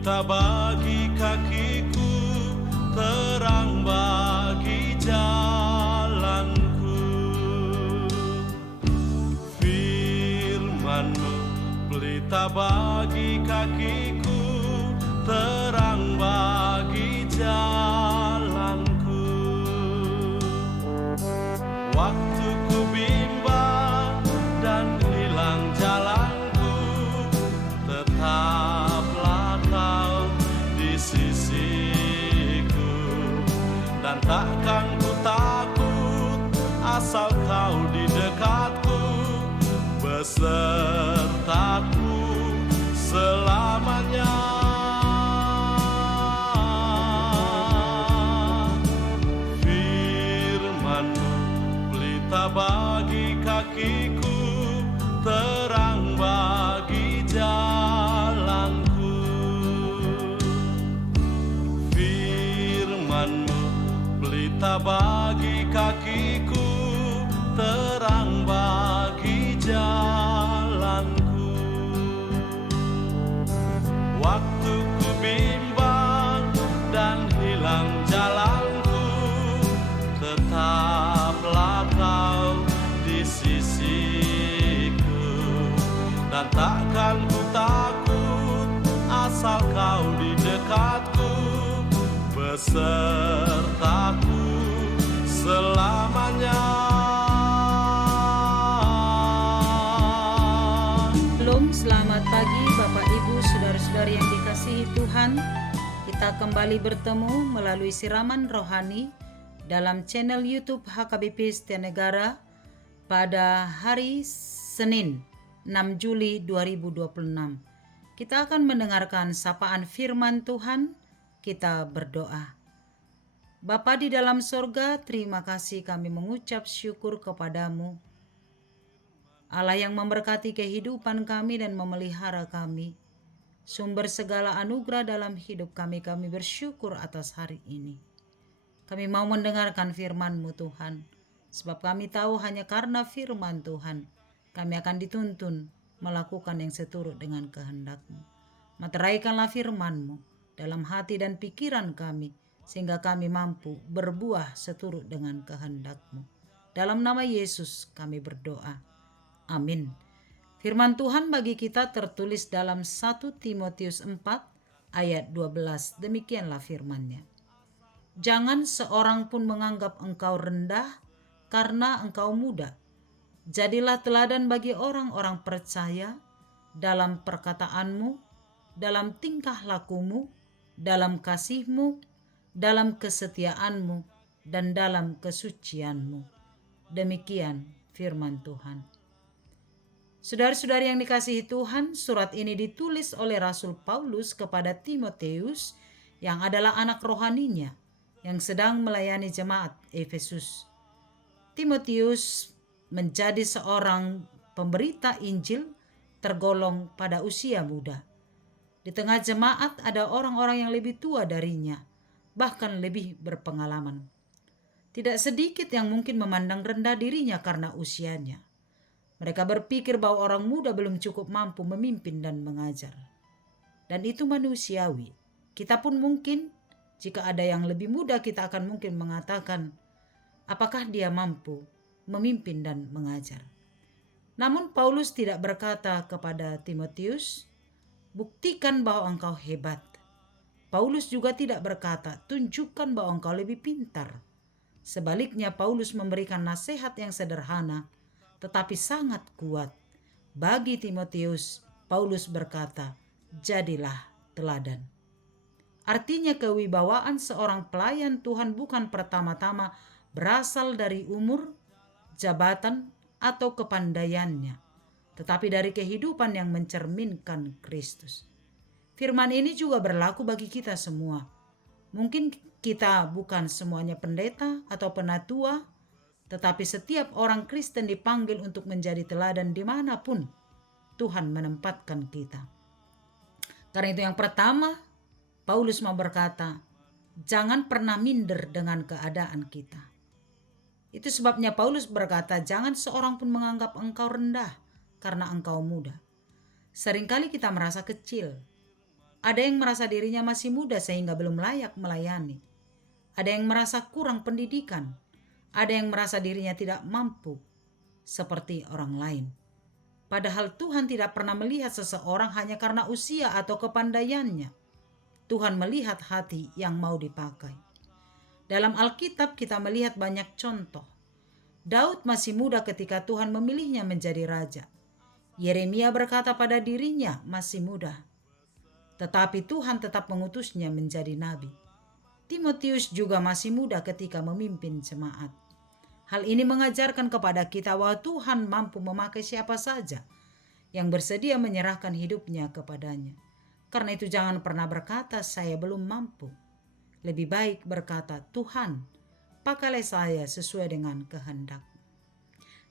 pelita bagi kakiku, terang bagi jalanku. Firman-Mu pelita bagi kakiku, terang bagi jalanku. Waktu ku bimbang dan hilang jalanku, tetaplah Kau di sisiku. Dan takkan ku takut asal Kau di dekatku, besertaku selamanya. Firman-Mu pelita bagi kakiku, terang bagi jalanku. Firman-Mu pelita bagi kakiku, terang bagi jalanku. Waktu ku bimbang dan hilang jalanku, tetaplah Kau di sisiku. Dan takkan ku takut asal Kau di dekatku, besertaku selamanya. Selamat pagi Bapak Ibu Saudara-saudari yang dikasihi Tuhan. Kita kembali bertemu melalui siraman rohani dalam channel YouTube HKBP Setia Negara pada hari Senin 6 Juli 2026. Kita akan mendengarkan sapaan firman Tuhan. Kita berdoa. Bapa di dalam sorga, terima kasih kami mengucap syukur kepadamu, Allah yang memberkati kehidupan kami dan memelihara kami, sumber segala anugerah dalam hidup kami. Kami bersyukur atas hari ini. Kami mau mendengarkan firman-Mu Tuhan, sebab kami tahu hanya karena firman Tuhan kami akan dituntun melakukan yang seturut dengan kehendak-Mu. Materaikanlah firman-Mu dalam hati dan pikiran kami, sehingga kami mampu berbuah seturut dengan kehendak-Mu. Dalam nama Yesus kami berdoa. Amin. Firman Tuhan bagi kita tertulis dalam 1 Timotius 4 ayat 12. Demikianlah firman-Nya. Jangan seorang pun menganggap engkau rendah karena engkau muda. Jadilah teladan bagi orang-orang percaya dalam perkataanmu, dalam tingkah lakumu, dalam kasihmu, dalam kesetiaanmu, dan dalam kesucianmu. Demikian firman Tuhan. Saudara-saudari yang dikasihi Tuhan, surat ini ditulis oleh Rasul Paulus kepada Timotius yang adalah anak rohaninya yang sedang melayani jemaat Efesus. Timotius menjadi seorang pemberita Injil tergolong pada usia muda. Di tengah jemaat ada orang-orang yang lebih tua darinya, bahkan lebih berpengalaman. Tidak sedikit yang mungkin memandang rendah dirinya karena usianya. Mereka berpikir bahwa orang muda belum cukup mampu memimpin dan mengajar. Dan itu manusiawi. Kita pun mungkin, jika ada yang lebih muda, kita akan mungkin mengatakan, apakah dia mampu memimpin dan mengajar? Namun Paulus tidak berkata kepada Timotius, buktikan bahwa engkau hebat. Paulus juga tidak berkata, tunjukkan bahwa engkau lebih pintar. Sebaliknya Paulus memberikan nasihat yang sederhana, tetapi sangat kuat. Bagi Timotius, Paulus berkata, jadilah teladan. Artinya kewibawaan seorang pelayan Tuhan bukan pertama-tama berasal dari umur, jabatan, atau kepandaiannya, tetapi dari kehidupan yang mencerminkan Kristus. Firman ini juga berlaku bagi kita semua. Mungkin kita bukan semuanya pendeta atau penatua, tetapi setiap orang Kristen dipanggil untuk menjadi teladan dimanapun Tuhan menempatkan kita. Karena itu yang pertama, Paulus mau berkata, jangan pernah minder dengan keadaan kita. Itu sebabnya Paulus berkata, jangan seorang pun menganggap engkau rendah karena engkau muda. Seringkali kita merasa kecil. Ada yang merasa dirinya masih muda sehingga belum layak melayani. Ada yang merasa kurang pendidikan. Ada yang merasa dirinya tidak mampu seperti orang lain. Padahal Tuhan tidak pernah melihat seseorang hanya karena usia atau kepandaiannya. Tuhan melihat hati yang mau dipakai. Dalam Alkitab kita melihat banyak contoh. Daud masih muda ketika Tuhan memilihnya menjadi raja. Yeremia berkata pada dirinya masih muda, tetapi Tuhan tetap mengutusnya menjadi nabi. Timotius juga masih muda ketika memimpin jemaat. Hal ini mengajarkan kepada kita bahwa Tuhan mampu memakai siapa saja yang bersedia menyerahkan hidupnya kepadanya. Karena itu jangan pernah berkata, saya belum mampu. Lebih baik berkata, Tuhan, pakailah saya sesuai dengan kehendak.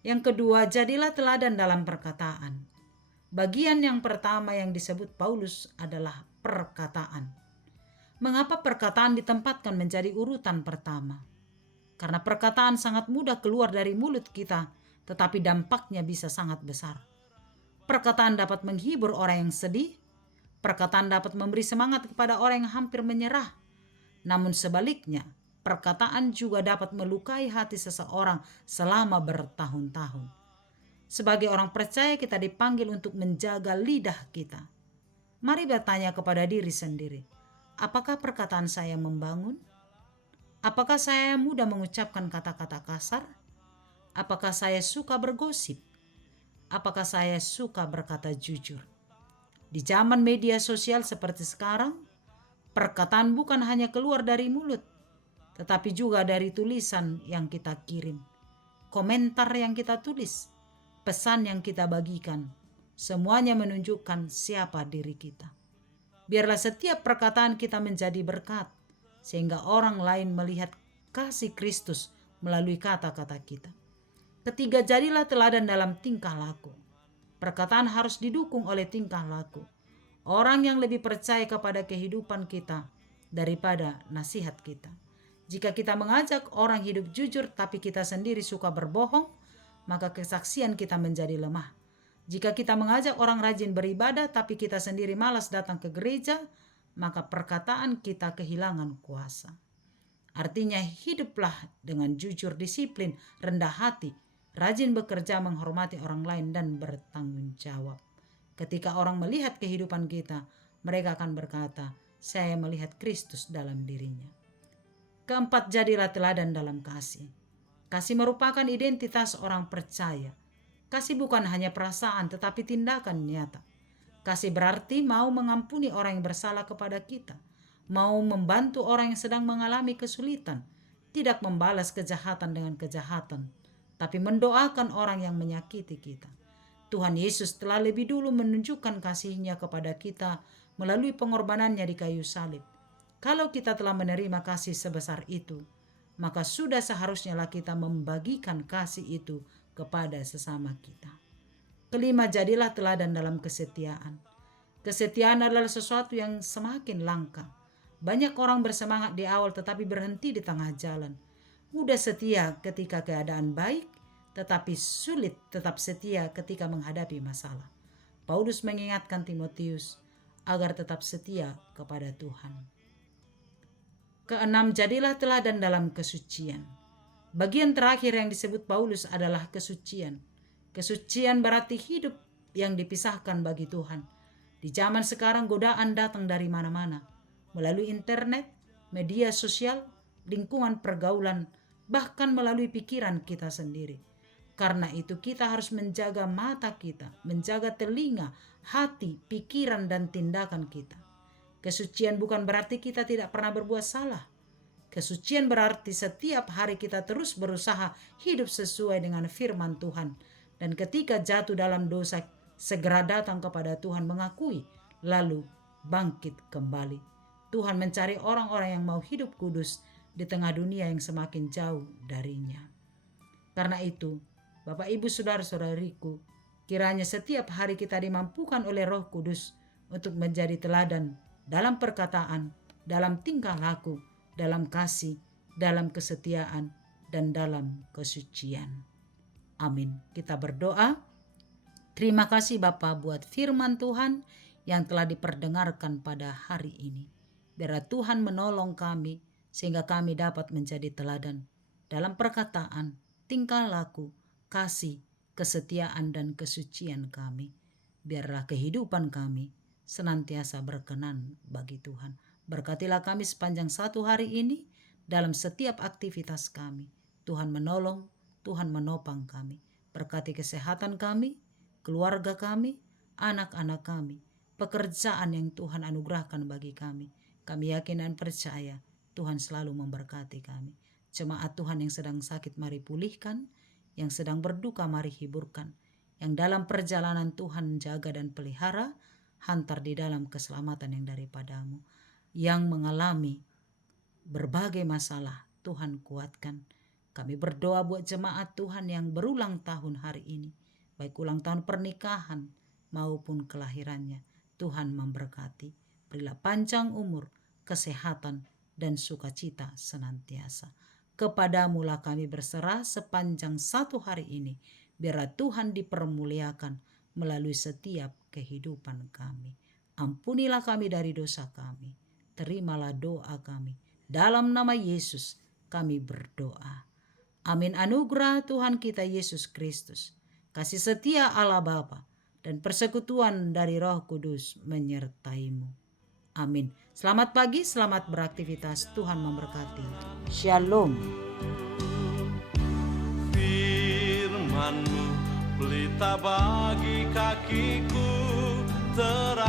Yang kedua, jadilah teladan dalam perkataan. Bagian yang pertama yang disebut Paulus adalah perkataan. Mengapa perkataan ditempatkan menjadi urutan pertama? Karena perkataan sangat mudah keluar dari mulut kita, tetapi dampaknya bisa sangat besar. Perkataan dapat menghibur orang yang sedih. Perkataan dapat memberi semangat kepada orang yang hampir menyerah. Namun sebaliknya, perkataan juga dapat melukai hati seseorang selama bertahun-tahun. Sebagai orang percaya kita dipanggil untuk menjaga lidah kita. Mari bertanya kepada diri sendiri, apakah perkataan saya membangun? Apakah saya mudah mengucapkan kata-kata kasar? Apakah saya suka bergosip? Apakah saya suka berkata jujur? Di zaman media sosial seperti sekarang, perkataan bukan hanya keluar dari mulut, tetapi juga dari tulisan yang kita kirim, komentar yang kita tulis, pesan yang kita bagikan. Semuanya menunjukkan siapa diri kita. Biarlah setiap perkataan kita menjadi berkat, sehingga orang lain melihat kasih Kristus melalui kata-kata kita. Ketiga, jadilah teladan dalam tingkah laku. Perkataan harus didukung oleh tingkah laku. Orang yang lebih percaya kepada kehidupan kita daripada nasihat kita. Jika kita mengajak orang hidup jujur tapi kita sendiri suka berbohong, maka kesaksian kita menjadi lemah. Jika kita mengajak orang rajin beribadah tapi kita sendiri malas datang ke gereja, maka perkataan kita kehilangan kuasa. Artinya hiduplah dengan jujur, disiplin, rendah hati, rajin bekerja, menghormati orang lain, dan bertanggung jawab. Ketika orang melihat kehidupan kita, mereka akan berkata, saya melihat Kristus dalam dirinya. Keempat, jadilah teladan dalam kasih. Kasih merupakan identitas orang percaya. Kasih bukan hanya perasaan tetapi tindakan nyata. Kasih berarti mau mengampuni orang yang bersalah kepada kita, mau membantu orang yang sedang mengalami kesulitan, tidak membalas kejahatan dengan kejahatan, tapi mendoakan orang yang menyakiti kita. Tuhan Yesus telah lebih dulu menunjukkan kasih-Nya kepada kita melalui pengorbanannya di kayu salib. Kalau kita telah menerima kasih sebesar itu, maka sudah seharusnya kita membagikan kasih itu kepada sesama kita. Kelima, jadilah teladan dalam kesetiaan. Kesetiaan adalah sesuatu yang semakin langka. Banyak orang bersemangat di awal tetapi berhenti di tengah jalan. Mudah setia ketika keadaan baik, tetapi sulit tetap setia ketika menghadapi masalah. Paulus mengingatkan Timotius agar tetap setia kepada Tuhan. Keenam, jadilah teladan dalam kesucian. Bagian terakhir yang disebut Paulus adalah kesucian. Kesucian berarti hidup yang dipisahkan bagi Tuhan. Di zaman sekarang godaan datang dari mana-mana, melalui internet, media sosial, lingkungan pergaulan, bahkan melalui pikiran kita sendiri. Karena itu kita harus menjaga mata kita, menjaga telinga, hati, pikiran, dan tindakan kita. Kesucian bukan berarti kita tidak pernah berbuat salah. Kesucian berarti setiap hari kita terus berusaha hidup sesuai dengan firman Tuhan. Dan ketika jatuh dalam dosa, segera datang kepada Tuhan mengakui, lalu bangkit kembali. Tuhan mencari orang-orang yang mau hidup kudus di tengah dunia yang semakin jauh darinya. Karena itu, Bapak Ibu Saudara-saudariku, kiranya setiap hari kita dimampukan oleh Roh Kudus untuk menjadi teladan dalam perkataan, dalam tingkah laku, dalam kasih, dalam kesetiaan, dan dalam kesucian. Amin. Kita berdoa. Terima kasih Bapa buat firman Tuhan yang telah diperdengarkan pada hari ini. Biarlah Tuhan menolong kami sehingga kami dapat menjadi teladan dalam perkataan, tingkah laku, kasih, kesetiaan dan kesucian kami. Biarlah kehidupan kami senantiasa berkenan bagi Tuhan. Berkatilah kami sepanjang satu hari ini dalam setiap aktivitas kami. Tuhan menolong, Tuhan menopang kami. Berkati kesehatan kami, keluarga kami, anak-anak kami, pekerjaan yang Tuhan anugerahkan bagi kami. Kami yakin dan percaya Tuhan selalu memberkati kami. Jemaat Tuhan yang sedang sakit mari pulihkan, yang sedang berduka mari hiburkan, yang dalam perjalanan Tuhan jaga dan pelihara, hantar di dalam keselamatan yang daripadamu. Yang mengalami berbagai masalah, Tuhan kuatkan. Kami berdoa buat jemaat Tuhan yang berulang tahun hari ini, baik ulang tahun pernikahan maupun kelahirannya. Tuhan memberkati, berilah panjang umur, kesehatan, dan sukacita senantiasa. Kepadamulah kami berserah sepanjang satu hari ini. Biarlah Tuhan dipermuliakan melalui setiap kehidupan kami. Ampunilah kami dari dosa kami. Terimalah doa kami. Dalam nama Yesus kami berdoa. Amin. Anugerah Tuhan kita Yesus Kristus, kasih setia Allah Bapa, dan persekutuan dari Roh Kudus menyertaimu. Amin. Selamat pagi, selamat beraktivitas. Tuhan memberkati. Shalom. Firman-Mu pelita bagi kakiku, terang